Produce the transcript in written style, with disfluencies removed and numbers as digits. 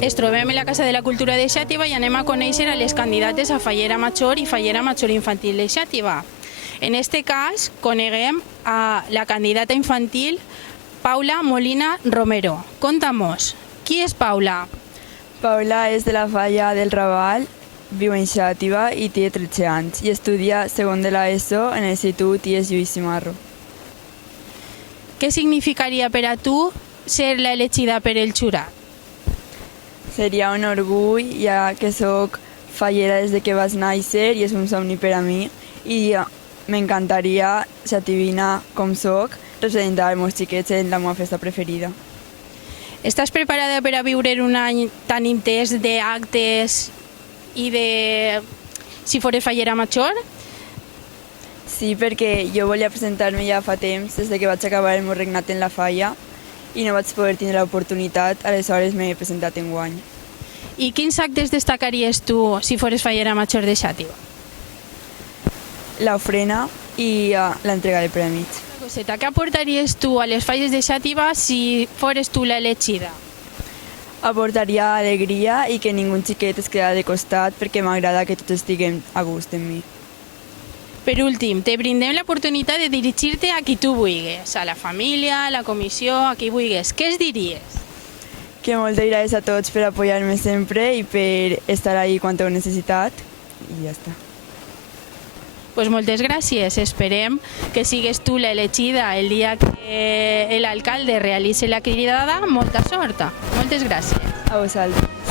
Es trobem a la Casa de la Cultura de Xàtiva i anem a conèixer a les candidates a Fallera Major i Fallera Major Infantil de Xàtiva. En este cas, coneguem a la candidata infantil Paula Molina Romero. Contamos, qui és Paula? Paula és de la Falla del Raval, viu en Xàtiva i té 13 anys i estudia segon de l'ESO en l'Institut I.S. Lluís Cimarro. Què significaria per a tu ser l'elegida per el jurat? Seria un orgull, ja que sóc fallera des que vaig néixer i és un somni per a mi i m'encantaria, xativina com sóc, representar els meus xiquets en la meva festa preferida. Estàs preparada per a viure un any tan intens d'actes i de si fores fallera major? Sí, perquè jo volia presentar-me ja fa temps, des que vaig acabar el meu regnat en la falla, i no vaig poder tindre l'oportunitat, aleshores m'he presentat enguany. I quins actes destacaries tu si fores fallera major de Xàtiva? L'ofrena i l'entrega de premis. Coseta, què aportaries tu a les falles de Xàtiva si fores tu l'elegida? Aportaria alegria i que ningú xiquet es queda de costat perquè m'agrada que tots estiguem a gust en mi. Per últim, te brindem l'oportunitat de dirigir-te a qui tu vulguis, a la família, a la comissió, a qui vulguis. Què es diries? Que moltes gràcies a tots per apoyar-me sempre i per estar ahí quan heu necessitat i ja està. Pues moltes gràcies. Esperem que sigues tu l'elegida el dia que l'alcalde realitzi la cridada. Molta sort. Moltes gràcies. A vosaltres.